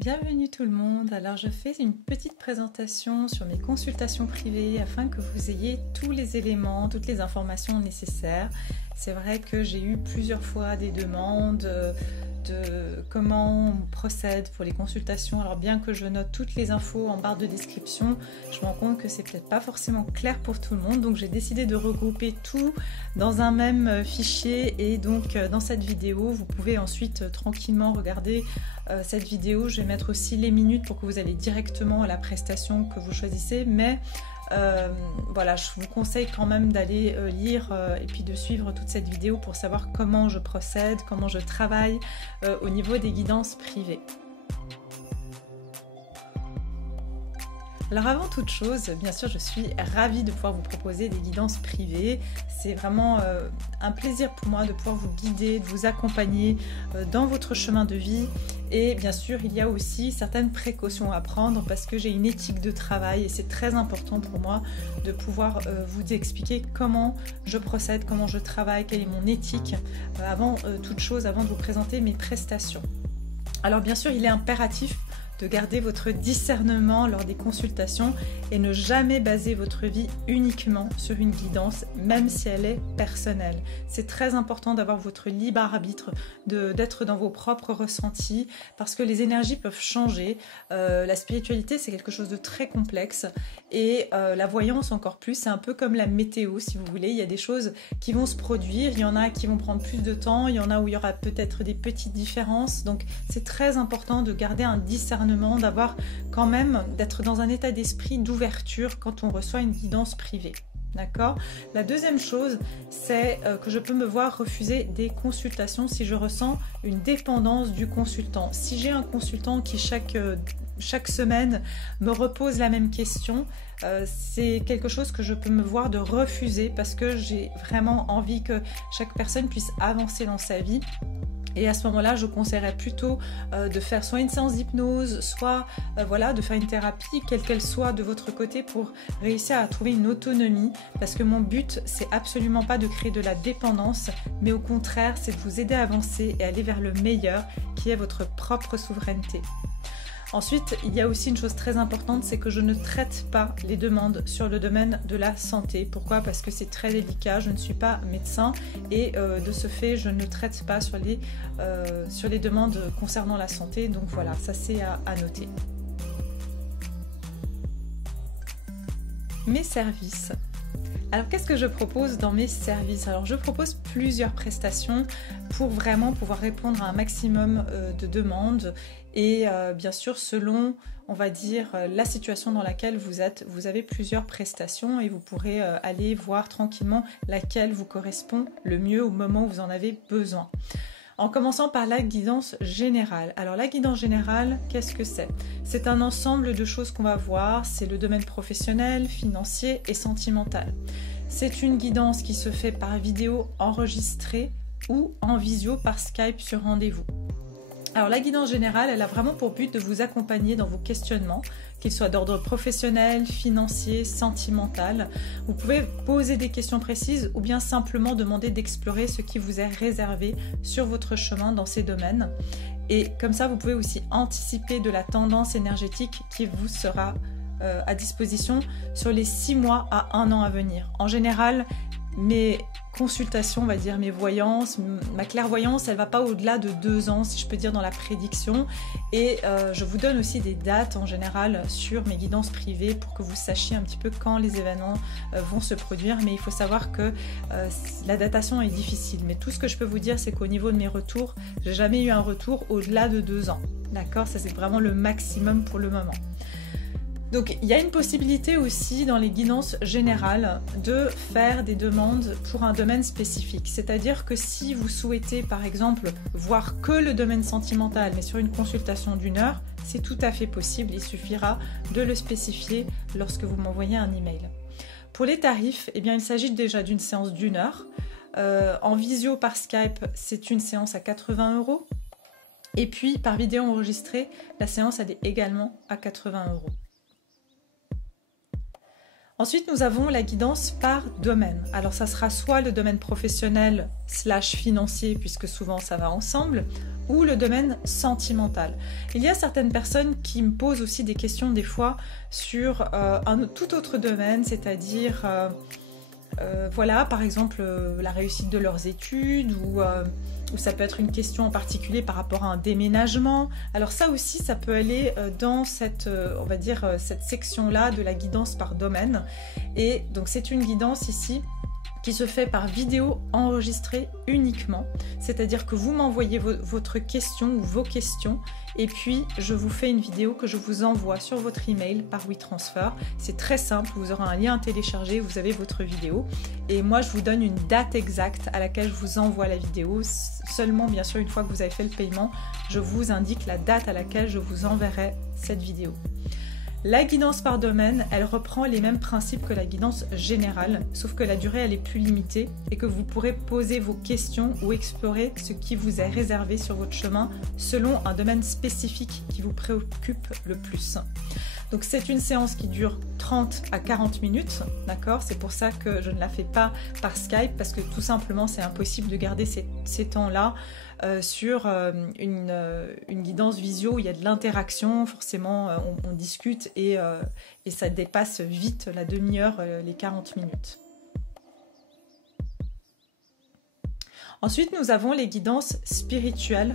Bienvenue tout le monde. Alors je fais une petite présentation sur mes consultations privées afin que vous ayez tous les éléments, toutes les informations nécessaires. C'est vrai que j'ai eu plusieurs fois des demandes de comment on procède pour les consultations. Alors bien que je note toutes les infos en barre de description, je me rends compte que c'est peut-être pas forcément clair pour tout le monde. Donc j'ai décidé de regrouper tout dans un même fichier et donc dans cette vidéo, vous pouvez ensuite tranquillement regarder cette vidéo. Je vais mettre aussi les minutes pour que vous allez directement à la prestation que vous choisissez, mais voilà, je vous conseille quand même d'aller lire et puis de suivre toute cette vidéo pour savoir comment je procède, comment je travaille au niveau des guidances privées. Alors avant toute chose, bien sûr, je suis ravie de pouvoir vous proposer des guidances privées. C'est vraiment un plaisir pour moi de pouvoir vous guider, de vous accompagner dans votre chemin de vie. Et bien sûr, il y a aussi certaines précautions à prendre parce que j'ai une éthique de travail et c'est très important pour moi de pouvoir vous expliquer comment je procède, comment je travaille, quelle est mon éthique avant toute chose, avant de vous présenter mes prestations. Alors bien sûr, il est impératif de garder votre discernement lors des consultations et ne jamais baser votre vie uniquement sur une guidance, même si elle est personnelle. C'est très important d'avoir votre libre arbitre, d'être dans vos propres ressentis, parce que les énergies peuvent changer. La spiritualité, c'est quelque chose de très complexe et la voyance encore plus, c'est un peu comme la météo, si vous voulez. Il y a des choses qui vont se produire, il y en a qui vont prendre plus de temps, il y en a où il y aura peut-être des petites différences. Donc c'est très important de garder un discernement, d'avoir quand même, d'être dans un état d'esprit d'ouverture quand on reçoit une guidance privée. D'accord ? La deuxième chose, c'est que je peux me voir refuser des consultations si je ressens une dépendance du consultant. Si j'ai un consultant qui chaque semaine me repose la même question, c'est quelque chose que je peux me voir de refuser parce que j'ai vraiment envie que chaque personne puisse avancer dans sa vie. Et à ce moment-là, je conseillerais plutôt de faire soit une séance d'hypnose, soit de faire une thérapie, quelle qu'elle soit de votre côté, pour réussir à trouver une autonomie. Parce que mon but, c'est absolument pas de créer de la dépendance, mais au contraire, c'est de vous aider à avancer et aller vers le meilleur, qui est votre propre souveraineté. Ensuite, il y a aussi une chose très importante, c'est que je ne traite pas les demandes sur le domaine de la santé. Pourquoi ? Parce que c'est très délicat, je ne suis pas médecin et de ce fait, je ne traite pas sur les demandes concernant la santé. Donc voilà, ça c'est à noter. Mes services. Alors qu'est-ce que je propose dans mes services ? Alors je propose plusieurs prestations pour vraiment pouvoir répondre à un maximum de demandes et bien sûr selon, on va dire, la situation dans laquelle vous êtes, vous avez plusieurs prestations et vous pourrez aller voir tranquillement laquelle vous correspond le mieux au moment où vous en avez besoin. En commençant par la guidance générale. Alors la guidance générale, qu'est-ce que c'est ? C'est un ensemble de choses qu'on va voir, c'est le domaine professionnel, financier et sentimental. C'est une guidance qui se fait par vidéo enregistrée ou en visio par Skype sur rendez-vous. Alors la guidance générale, elle a vraiment pour but de vous accompagner dans vos questionnements, qu'ils soient d'ordre professionnel, financier, sentimental. Vous pouvez poser des questions précises ou bien simplement demander d'explorer ce qui vous est réservé sur votre chemin dans ces domaines. Et comme ça, vous pouvez aussi anticiper de la tendance énergétique qui vous sera à disposition sur les 6 mois à 1 an à venir. En général, mes consultations, on va dire mes voyances, ma clairvoyance, elle ne va pas au-delà de 2 ans, si je peux dire, dans la prédiction. Et je vous donne aussi des dates en général sur mes guidances privées pour que vous sachiez un petit peu quand les événements vont se produire. Mais il faut savoir que la datation est difficile. Mais tout ce que je peux vous dire, c'est qu'au niveau de mes retours, j'ai jamais eu un retour au-delà de 2 ans. D'accord ? Ça, c'est vraiment le maximum pour le moment. Donc il y a une possibilité aussi dans les guidances générales de faire des demandes pour un domaine spécifique. C'est-à-dire que si vous souhaitez par exemple voir que le domaine sentimental mais sur une consultation d'1 heure, c'est tout à fait possible, il suffira de le spécifier lorsque vous m'envoyez un email. Pour les tarifs, eh bien, il s'agit déjà d'une séance d'1 heure. En visio par Skype, c'est une séance à 80 €. Et puis par vidéo enregistrée, la séance elle est également à 80 €. Ensuite, nous avons la guidance par domaine. Alors, ça sera soit le domaine professionnel / financier, puisque souvent ça va ensemble, ou le domaine sentimental. Il y a certaines personnes qui me posent aussi des questions des fois sur un tout autre domaine, c'est-à-dire voilà, par exemple la réussite de leurs études ou ça peut être une question en particulier par rapport à un déménagement. Alors ça aussi, ça peut aller dans cette, on va dire, cette section-là de la guidance par domaine. Et donc c'est une guidance ici qui se fait par vidéo enregistrée uniquement. C'est-à-dire que vous m'envoyez votre question ou vos questions et puis je vous fais une vidéo que je vous envoie sur votre email par WeTransfer. C'est très simple, vous aurez un lien à télécharger, vous avez votre vidéo et moi je vous donne une date exacte à laquelle je vous envoie la vidéo. Seulement bien sûr une fois que vous avez fait le paiement, je vous indique la date à laquelle je vous enverrai cette vidéo. La guidance par domaine, elle reprend les mêmes principes que la guidance générale, sauf que la durée elle est plus limitée et que vous pourrez poser vos questions ou explorer ce qui vous est réservé sur votre chemin selon un domaine spécifique qui vous préoccupe le plus. Donc c'est une séance qui dure 30 à 40 minutes, d'accord? C'est pour ça que je ne la fais pas par Skype parce que tout simplement c'est impossible de garder ces temps-là sur une guidance visio où il y a de l'interaction, forcément on discute et ça dépasse vite la demi-heure, les 40 minutes. Ensuite nous avons les guidances spirituelles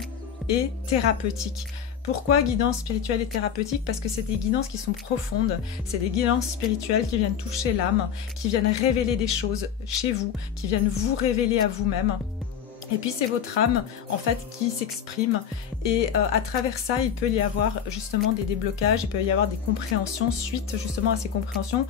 et thérapeutiques. Pourquoi guidance spirituelle et thérapeutique? Parce que c'est des guidances qui sont profondes, c'est des guidances spirituelles qui viennent toucher l'âme, qui viennent révéler des choses chez vous, qui viennent vous révéler à vous-même. Et puis c'est votre âme en fait qui s'exprime et à travers ça il peut y avoir justement des déblocages, il peut y avoir des compréhensions suite justement à ces compréhensions.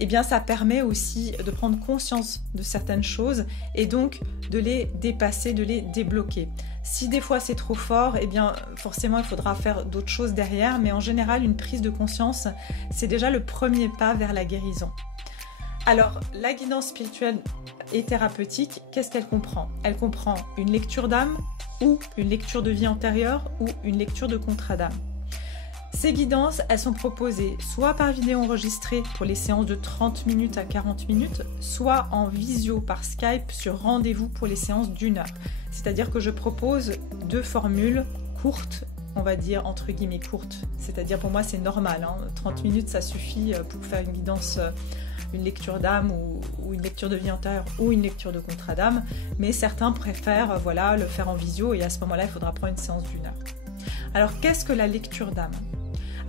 Et bien ça permet aussi de prendre conscience de certaines choses et donc de les dépasser, de les débloquer. Si des fois c'est trop fort, et bien forcément il faudra faire d'autres choses derrière, mais en général une prise de conscience c'est déjà le premier pas vers la guérison. Alors la guidance spirituelle et thérapeutique, qu'est-ce qu'elle comprend? Elle comprend une lecture d'âme ou une lecture de vie antérieure ou une lecture de contrat d'âme. Ces guidances, elles sont proposées soit par vidéo enregistrée pour les séances de 30 minutes à 40 minutes, soit en visio par Skype sur rendez-vous pour les séances d'1 heure. C'est-à-dire que je propose 2 formules courtes, on va dire entre guillemets courtes. C'est-à-dire pour moi c'est normal, 30 minutes ça suffit pour faire une guidance, une lecture d'âme ou une lecture de vie antérieure ou une lecture de contrat d'âme. Mais certains préfèrent voilà, le faire en visio et à ce moment-là il faudra prendre une séance d'1 heure. Alors qu'est-ce que la lecture d'âme?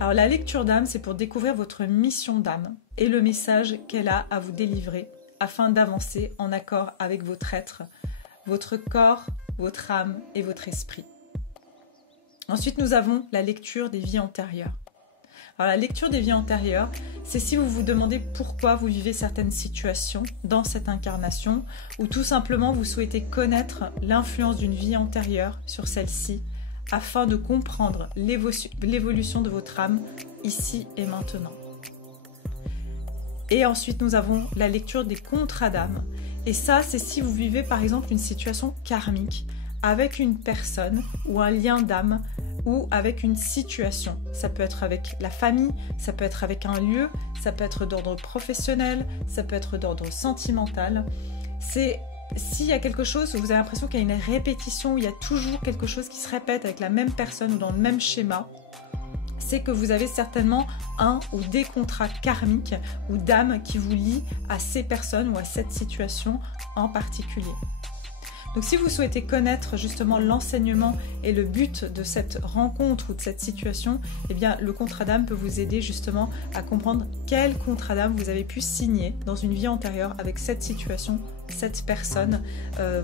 Alors la lecture d'âme, c'est pour découvrir votre mission d'âme et le message qu'elle a à vous délivrer afin d'avancer en accord avec votre être, votre corps, votre âme et votre esprit. Ensuite, nous avons la lecture des vies antérieures. Alors la lecture des vies antérieures, c'est si vous vous demandez pourquoi vous vivez certaines situations dans cette incarnation ou tout simplement vous souhaitez connaître l'influence d'une vie antérieure sur celle-ci afin de comprendre l'évolution de votre âme ici et maintenant. Et ensuite, nous avons la lecture des contrats d'âme. Et ça, c'est si vous vivez par exemple une situation karmique avec une personne ou un lien d'âme ou avec une situation. Ça peut être avec la famille, ça peut être avec un lieu, ça peut être d'ordre professionnel, ça peut être d'ordre sentimental. C'est s'il y a quelque chose où vous avez l'impression qu'il y a une répétition, où il y a toujours quelque chose qui se répète avec la même personne ou dans le même schéma, c'est que vous avez certainement un ou des contrats karmiques ou d'âme qui vous lient à ces personnes ou à cette situation en particulier. Donc si vous souhaitez connaître justement l'enseignement et le but de cette rencontre ou de cette situation, eh bien le contrat d'âme peut vous aider justement à comprendre quel contrat d'âme vous avez pu signer dans une vie antérieure avec cette situation, cette personne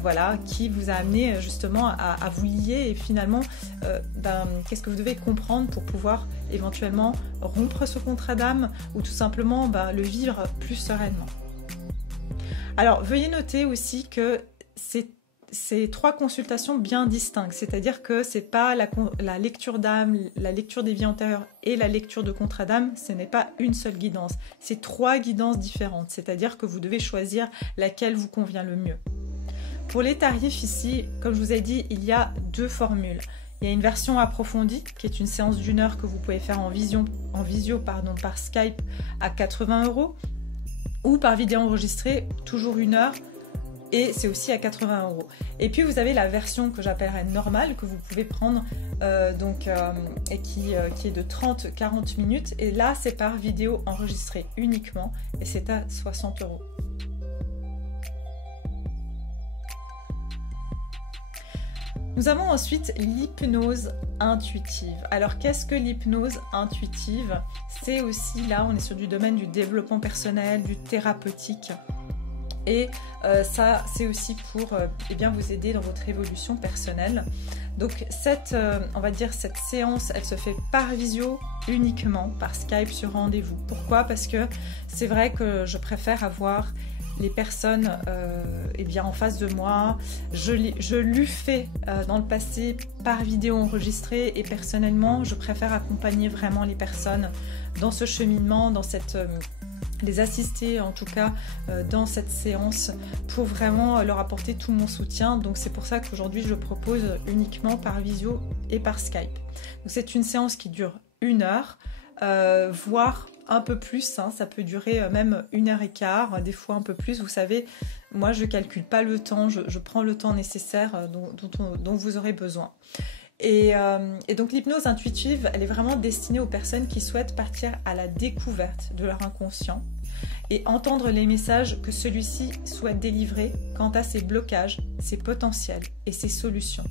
voilà, qui vous a amené justement à vous lier et finalement qu'est-ce que vous devez comprendre pour pouvoir éventuellement rompre ce contrat d'âme ou tout simplement le vivre plus sereinement. Alors veuillez noter aussi que c'est 3 consultations bien distinctes, c'est-à-dire que c'est pas la lecture d'âme, la lecture des vies antérieures et la lecture de contrat d'âme, ce n'est pas une seule guidance, c'est 3 guidances différentes, c'est-à-dire que vous devez choisir laquelle vous convient le mieux. Pour les tarifs ici, comme je vous ai dit, il y a 2 formules. Il y a une version approfondie qui est une séance d'1 heure que vous pouvez faire en visio par Skype à 80 € ou par vidéo enregistrée, toujours 1 heure, et c'est aussi à 80 €. Et puis vous avez la version que j'appellerais normale, que vous pouvez prendre et qui est de 30-40 minutes. Et là, c'est par vidéo enregistrée uniquement et c'est à 60 €. Nous avons ensuite l'hypnose intuitive. Alors qu'est-ce que l'hypnose intuitive? C'est aussi, là on est sur du domaine du développement personnel, du thérapeutique. Et ça c'est aussi pour bien vous aider dans votre évolution personnelle. Donc on va dire cette séance, elle se fait par visio uniquement, par Skype sur rendez-vous. Pourquoi? Parce que c'est vrai que je préfère avoir les personnes en face de moi. Je l'ai fait dans le passé par vidéo enregistrée et personnellement je préfère accompagner vraiment les personnes dans ce cheminement, dans les assister en tout cas dans cette séance pour vraiment leur apporter tout mon soutien. Donc c'est pour ça qu'aujourd'hui je propose uniquement par visio et par Skype. Donc c'est une séance qui dure 1 heure, voire un peu plus, hein, ça peut durer même 1h15, des fois un peu plus. Vous savez, moi je calcule pas le temps, je prends le temps nécessaire dont vous aurez besoin. Et donc l'hypnose intuitive, elle est vraiment destinée aux personnes qui souhaitent partir à la découverte de leur inconscient et entendre les messages que celui-ci souhaite délivrer quant à ses blocages, ses potentiels et ses solutions.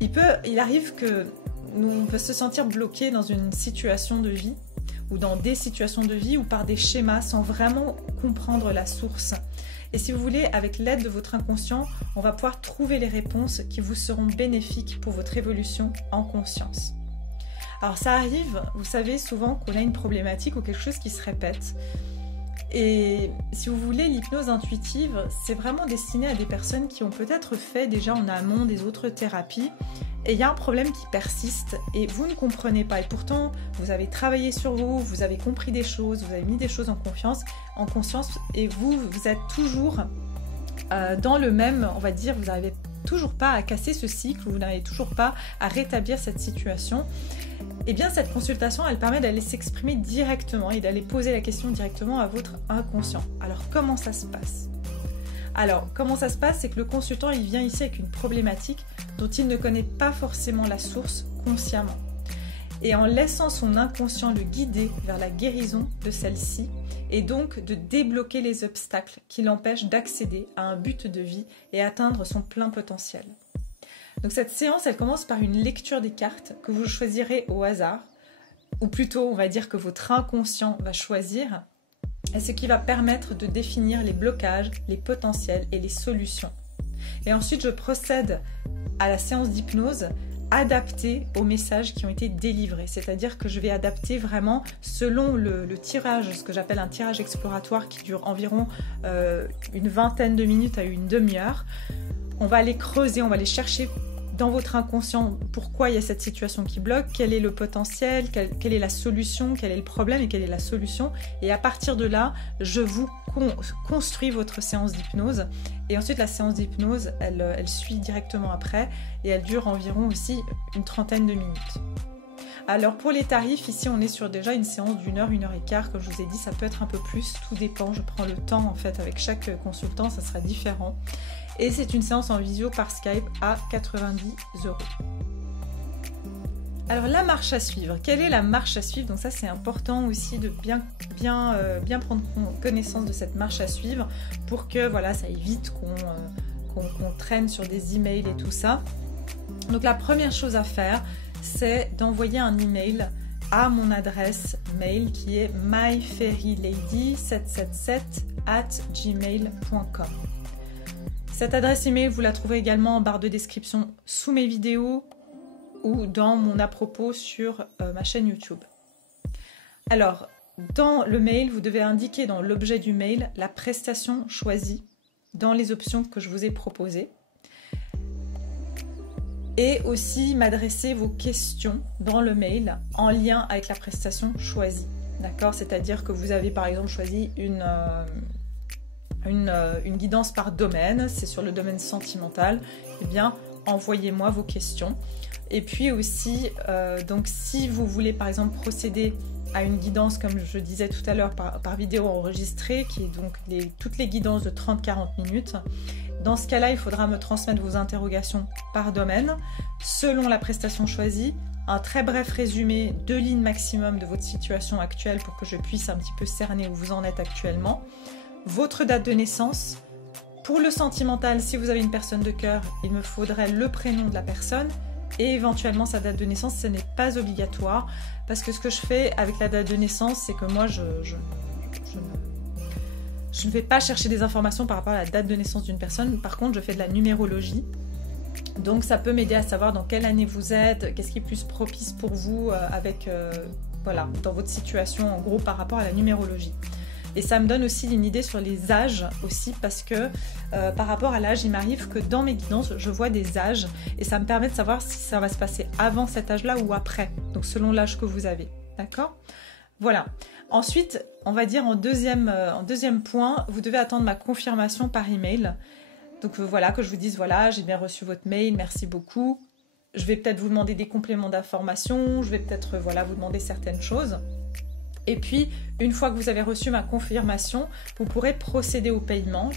Il arrive que on peut se sentir bloqué dans une situation de vie ou dans des situations de vie ou par des schémas sans vraiment comprendre la source. Et si vous voulez, avec l'aide de votre inconscient, on va pouvoir trouver les réponses qui vous seront bénéfiques pour votre évolution en conscience. Alors ça arrive, vous savez, souvent qu'on a une problématique ou quelque chose qui se répète. Et si vous voulez, l'hypnose intuitive, c'est vraiment destiné à des personnes qui ont peut-être fait déjà en amont des autres thérapies et il y a un problème qui persiste et vous ne comprenez pas. Et pourtant, vous avez travaillé sur vous, vous avez compris des choses, vous avez mis des choses en conscience et vous êtes toujours dans le même, on va dire, vous n'arrivez toujours pas à casser ce cycle, vous n'arrivez toujours pas à rétablir cette situation. Et bien cette consultation, elle permet d'aller s'exprimer directement et d'aller poser la question directement à votre inconscient. Alors comment ça se passe? C'est que le consultant, il vient ici avec une problématique dont il ne connaît pas forcément la source consciemment. Et en laissant son inconscient le guider vers la guérison de celle-ci, et donc de débloquer les obstacles qui l'empêchent d'accéder à un but de vie et atteindre son plein potentiel. Donc cette séance, elle commence par une lecture des cartes que vous choisirez au hasard, ou plutôt on va dire que votre inconscient va choisir, et ce qui va permettre de définir les blocages, les potentiels et les solutions. Et ensuite, je procède à la séance d'hypnose adaptée aux messages qui ont été délivrés. C'est-à-dire que je vais adapter vraiment selon le tirage, ce que j'appelle un tirage exploratoire qui dure environ une vingtaine de minutes à une demi-heure. On va aller creuser, on va aller chercher dans votre inconscient pourquoi il y a cette situation qui bloque, quel est le potentiel, quelle est la solution, quel est le problème et quelle est la solution. Et à partir de là, je vous construis votre séance d'hypnose. Et ensuite, la séance d'hypnose, elle suit directement après et elle dure environ aussi une trentaine de minutes. Alors pour les tarifs, ici on est sur déjà une séance d'1 heure, 1 heure et quart, comme je vous ai dit, ça peut être un peu plus, tout dépend, je prends le temps en fait avec chaque consultant, ça sera différent. Et c'est une séance en visio par Skype à 90 €. Alors la marche à suivre, quelle est la marche à suivre? Donc ça c'est important aussi de bien prendre connaissance de cette marche à suivre pour que voilà, ça évite qu'on traîne sur des emails et tout ça. Donc la première chose à faire, c'est d'envoyer un email à mon adresse mail qui est myfairylady777@gmail.com. Cette adresse email, vous la trouverez également en barre de description sous mes vidéos ou dans mon à propos sur ma chaîne YouTube. Alors, dans le mail, vous devez indiquer dans l'objet du mail la prestation choisie dans les options que je vous ai proposées. Et aussi m'adresser vos questions dans le mail en lien avec la prestation choisie. D'accord? C'est-à-dire que vous avez par exemple choisi une guidance par domaine, c'est sur le domaine sentimental, eh bien envoyez-moi vos questions Et puis aussi, donc si vous voulez par exemple procéder à une guidance, comme je disais tout à l'heure, par vidéo enregistrée, qui est donc toutes les guidances de 30-40 minutes, dans ce cas-là, il faudra me transmettre vos interrogations par domaine, selon la prestation choisie, un très bref résumé, 2 lignes maximum de votre situation actuelle pour que je puisse un petit peu cerner où vous en êtes actuellement, votre date de naissance. Pour le sentimental, si vous avez une personne de cœur, il me faudrait le prénom de la personne et éventuellement sa date de naissance. Ce n'est pas obligatoire parce que ce que je fais avec la date de naissance, c'est que moi je ne vais pas chercher des informations par rapport à la date de naissance d'une personne. Par contre, je fais de la numérologie. Donc ça peut m'aider à savoir dans quelle année vous êtes, qu'est-ce qui est plus propice pour vous voilà, dans votre situation en gros par rapport à la numérologie. Et ça me donne aussi une idée sur les âges aussi parce que par rapport à l'âge, il m'arrive que dans mes guidances, je vois des âges et ça me permet de savoir si ça va se passer avant cet âge-là ou après, donc selon l'âge que vous avez, d'accord ? Voilà. Ensuite, on va dire en deuxième point, vous devez attendre ma confirmation par email. Donc voilà, que je vous dise, voilà, j'ai bien reçu votre mail, merci beaucoup. Je vais peut-être vous demander des compléments d'information, je vais peut-être vous demander certaines choses. Et puis, une fois que vous avez reçu ma confirmation, vous pourrez procéder au paiement.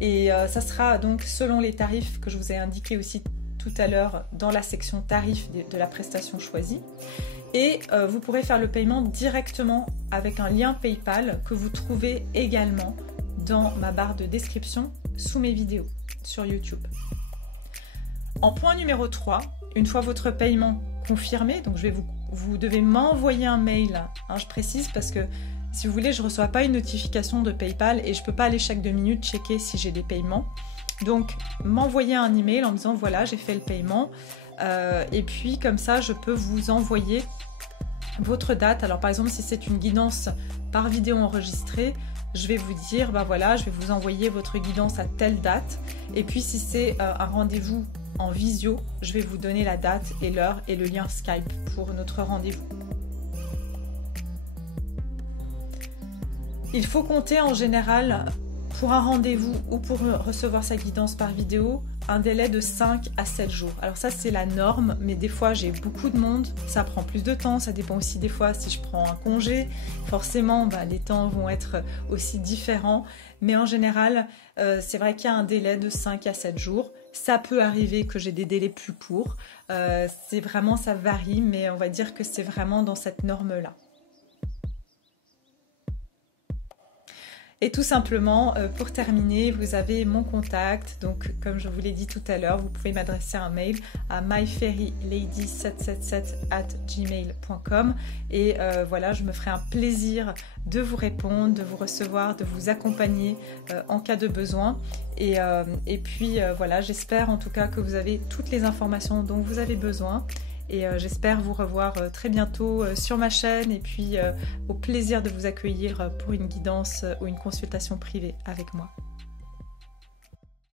Et ça sera donc selon les tarifs que je vous ai indiqués aussi tout à l'heure dans la section tarifs de la prestation choisie. Et vous pourrez faire le paiement directement avec un lien PayPal que vous trouvez également dans ma barre de description sous mes vidéos sur YouTube. En point numéro 3, une fois votre paiement confirmé, donc vous devez m'envoyer un mail, je précise parce que si vous voulez, je ne reçois pas une notification de PayPal et je ne peux pas aller chaque 2 minutes checker si j'ai des paiements. Donc m'envoyer un email en me disant voilà, j'ai fait le paiement et puis comme ça je peux vous envoyer votre date. Alors par exemple si c'est une guidance par vidéo enregistrée, je vais vous dire voilà, je vais vous envoyer votre guidance à telle date et puis si c'est un rendez-vous en visio, je vais vous donner la date et l'heure et le lien Skype pour notre rendez-vous. Il faut compter en général pour un rendez-vous ou pour recevoir sa guidance par vidéo un délai de 5 à 7 jours. Alors ça c'est la norme, mais des fois j'ai beaucoup de monde, ça prend plus de temps, ça dépend aussi des fois si je prends un congé, forcément les temps vont être aussi différents, mais en général c'est vrai qu'il y a un délai de 5 à 7 jours. Ça peut arriver que j'ai des délais plus courts, c'est vraiment, ça varie, mais on va dire que c'est vraiment dans cette norme-là. Et tout simplement, pour terminer, vous avez mon contact. Donc, comme je vous l'ai dit tout à l'heure, vous pouvez m'adresser un mail à myfairylady777@gmail.com et voilà, je me ferai un plaisir de vous répondre, de vous recevoir, de vous accompagner en cas de besoin. Et puis voilà, j'espère en tout cas que vous avez toutes les informations dont vous avez besoin. Et j'espère vous revoir très bientôt sur ma chaîne et puis au plaisir de vous accueillir pour une guidance ou une consultation privée avec moi.